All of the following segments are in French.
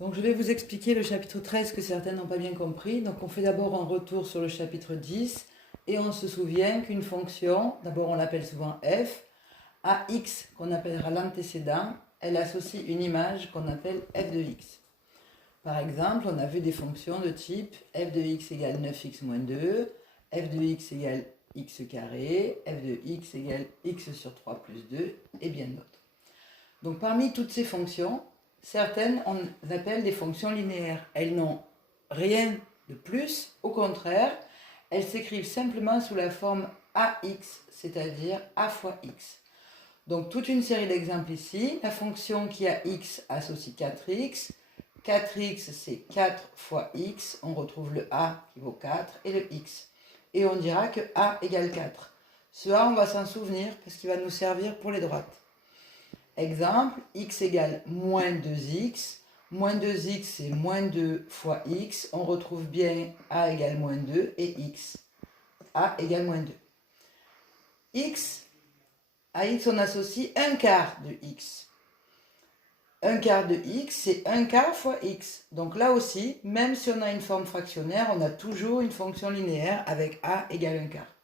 Donc je vais vous expliquer le chapitre 13 que certains n'ont pas bien compris. Donc on fait d'abord un retour sur le chapitre 10 et on se souvient qu'une fonction, d'abord on l'appelle souvent f, à x qu'on appellera l'antécédent, elle associe une image qu'on appelle f de x. Par exemple, on a vu des fonctions de type f de x égale 9x moins 2, f de x égale x carré, f de x égale x sur 3 plus 2 et bien d'autres. Donc parmi toutes ces fonctions, certaines on appelle des fonctions linéaires. Elles n'ont rien de plus, au contraire, elles s'écrivent simplement sous la forme ax, c'est-à-dire a fois x. Donc toute une série d'exemples ici. La fonction qui a x associe 4x. 4x c'est 4 fois x, on retrouve le a qui vaut 4 et le x. Et on dira que a égale 4. Ce a on va s'en souvenir parce qu'il va nous servir pour les droites. Exemple, x égale moins 2x. Moins 2x, c'est moins 2 fois x. On retrouve bien a égale moins 2 et x. a égale moins 2. X, à x, on associe un quart de x. Un quart de x, c'est un quart fois x. Donc là aussi, même si on a une forme fractionnaire, on a toujours une fonction linéaire avec a égale un quart.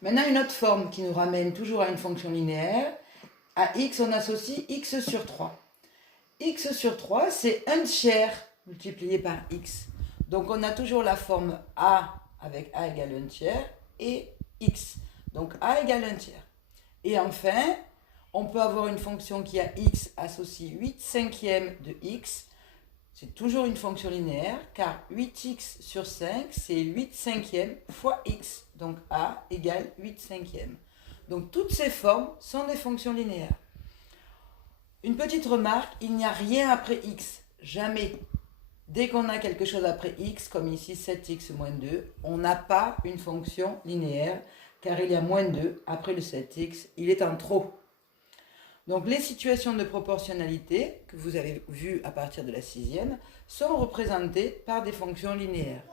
Maintenant, une autre forme qui nous ramène toujours à une fonction linéaire. À x, on associe x sur 3. X sur 3, c'est 1 tiers multiplié par x. Donc on a toujours la forme a avec a égale 1 tiers et x. Donc a égale 1 tiers. Et enfin, on peut avoir une fonction qui a x associe 8 cinquièmes de x. C'est toujours une fonction linéaire car 8x sur 5, c'est 8 cinquièmes fois x. Donc a égale 8 cinquièmes. Donc toutes ces formes sont des fonctions linéaires. Une petite remarque, il n'y a rien après x, jamais. Dès qu'on a quelque chose après x, comme ici 7x moins 2, on n'a pas une fonction linéaire, car il y a moins 2 après le 7x, il est en trop. Donc les situations de proportionnalité, que vous avez vues à partir de la 6e, sont représentées par des fonctions linéaires.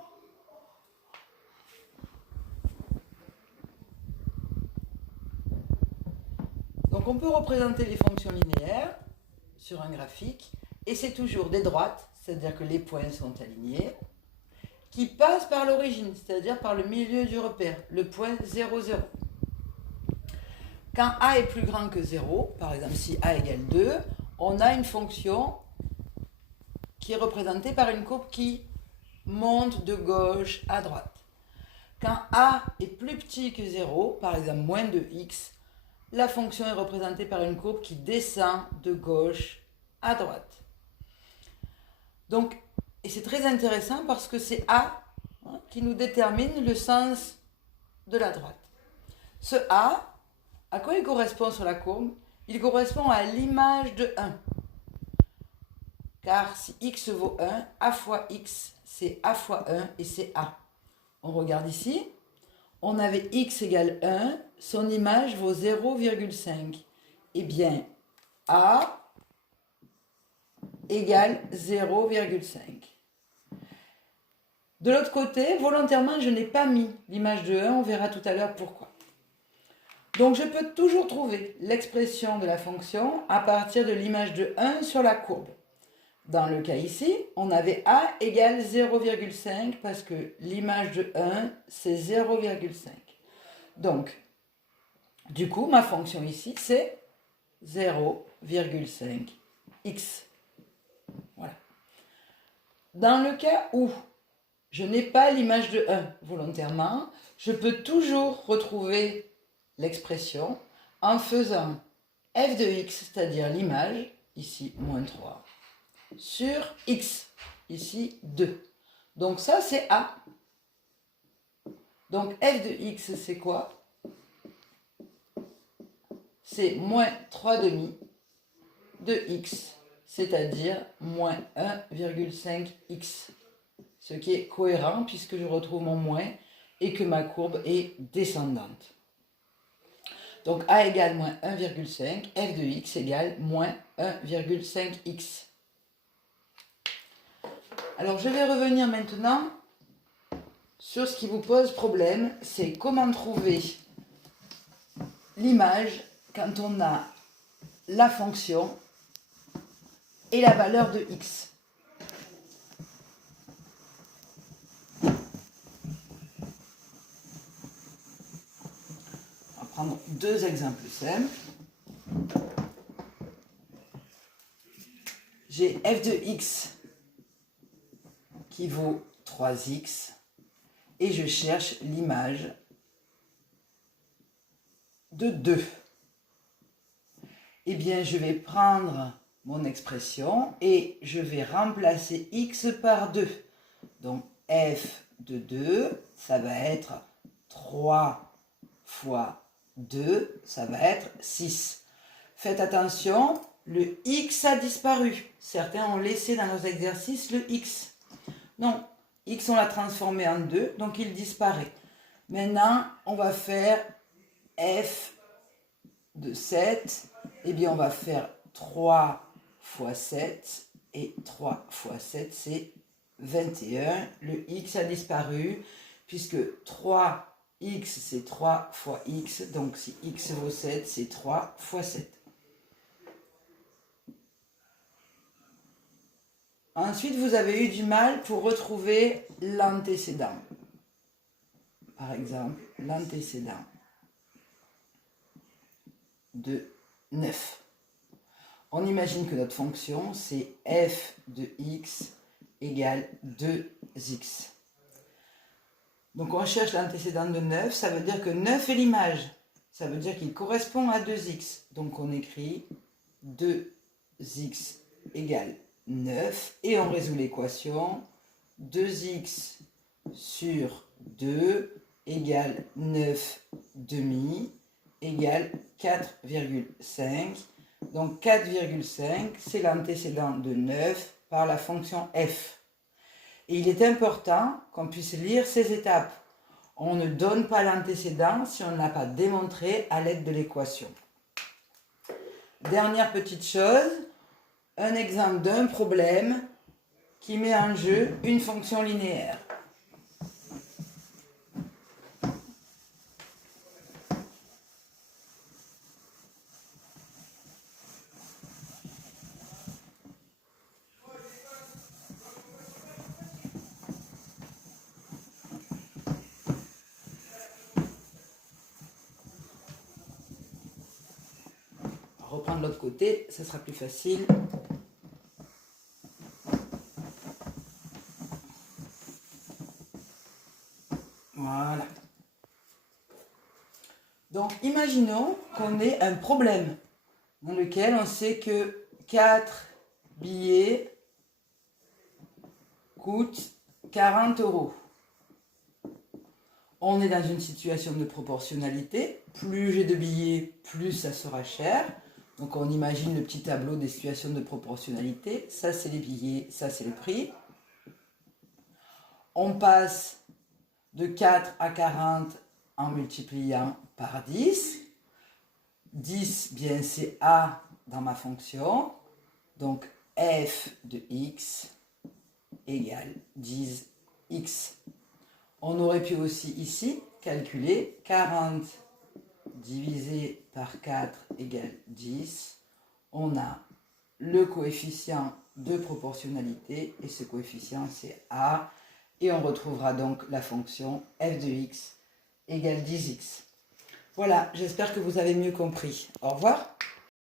Donc on peut représenter les fonctions linéaires sur un graphique, et c'est toujours des droites, c'est-à-dire que les points sont alignés, qui passent par l'origine, c'est-à-dire par le milieu du repère, le point 0, 0. Quand a est plus grand que 0, par exemple si a égale 2, on a une fonction qui est représentée par une courbe qui monte de gauche à droite. Quand a est plus petit que 0, par exemple moins 2x, la fonction est représentée par une courbe qui descend de gauche à droite. Donc, et c'est très intéressant parce que c'est A qui nous détermine le sens de la droite. Ce A, à quoi il correspond sur la courbe? Il correspond à l'image de 1. Car si x vaut 1, a fois x, c'est a fois 1 et c'est A. On regarde ici. On avait x égale 1, son image vaut 0,5. Eh bien, a égale 0,5. De l'autre côté, volontairement, je n'ai pas mis l'image de 1, on verra tout à l'heure pourquoi. Donc, je peux toujours trouver l'expression de la fonction à partir de l'image de 1 sur la courbe. Dans le cas ici, on avait a égale 0,5 parce que l'image de 1, c'est 0,5. Donc, du coup, ma fonction ici, c'est 0,5x. Voilà. Dans le cas où je n'ai pas l'image de 1 volontairement, je peux toujours retrouver l'expression en faisant f de x, c'est-à-dire l'image, ici moins 3, sur x, ici 2. Donc ça, c'est a. Donc f de x, c'est quoi? C'est moins 3 demi de x, c'est-à-dire moins 1,5x. Ce qui est cohérent puisque je retrouve mon moins et que ma courbe est descendante. Donc a égale moins 1,5, f de x égale moins 1,5x. Alors je vais revenir maintenant sur ce qui vous pose problème, c'est comment trouver l'image quand on a la fonction et la valeur de x. On va prendre deux exemples simples. J'ai f de x qui vaut 3x et je cherche l'image de 2. Eh bien, je vais prendre mon expression et je vais remplacer x par 2. Donc, f de 2, ça va être 3 fois 2, ça va être 6. Faites attention, le x a disparu. Certains ont laissé dans nos exercices le x. Non, x on l'a transformé en 2, donc il disparaît. Maintenant, on va faire f de 7. Eh bien, on va faire 3 fois 7. Et 3 fois 7, c'est 21. Le x a disparu, puisque 3x, c'est 3 fois x. Donc, si x vaut 7, c'est 3 fois 7. Ensuite, vous avez eu du mal pour retrouver l'antécédent. Par exemple, l'antécédent de 9. On imagine que notre fonction, c'est f de x égale 2x. Donc on cherche l'antécédent de 9, ça veut dire que 9 est l'image. Ça veut dire qu'il correspond à 2x. Donc on écrit 2x égale 9 et on résout l'équation 2x sur 2 égale 9 demi égale 4,5. Donc 4,5, c'est l'antécédent de 9 par la fonction f. Et il est important qu'on puisse lire ces étapes. On ne donne pas l'antécédent si on ne l'a pas démontré à l'aide de l'équation. Dernière petite chose, un exemple d'un problème qui met en jeu une fonction linéaire. On va reprendre l'autre côté, ça sera plus facile. Voilà. Donc, imaginons qu'on ait un problème dans lequel on sait que 4 billets coûtent 40 €. On est dans une situation de proportionnalité. Plus j'ai de billets, plus ça sera cher. Donc, on imagine le petit tableau des situations de proportionnalité. Ça, c'est les billets, ça, c'est le prix. On passe de 4 à 40 en multipliant par 10. 10, bien, c'est A dans ma fonction. Donc, f de x égale 10x. On aurait pu aussi ici calculer 40 divisé par 4 égale 10. On a le coefficient de proportionnalité et ce coefficient c'est A. Et on retrouvera donc la fonction f de x égale 10x. Voilà, j'espère que vous avez mieux compris. Au revoir.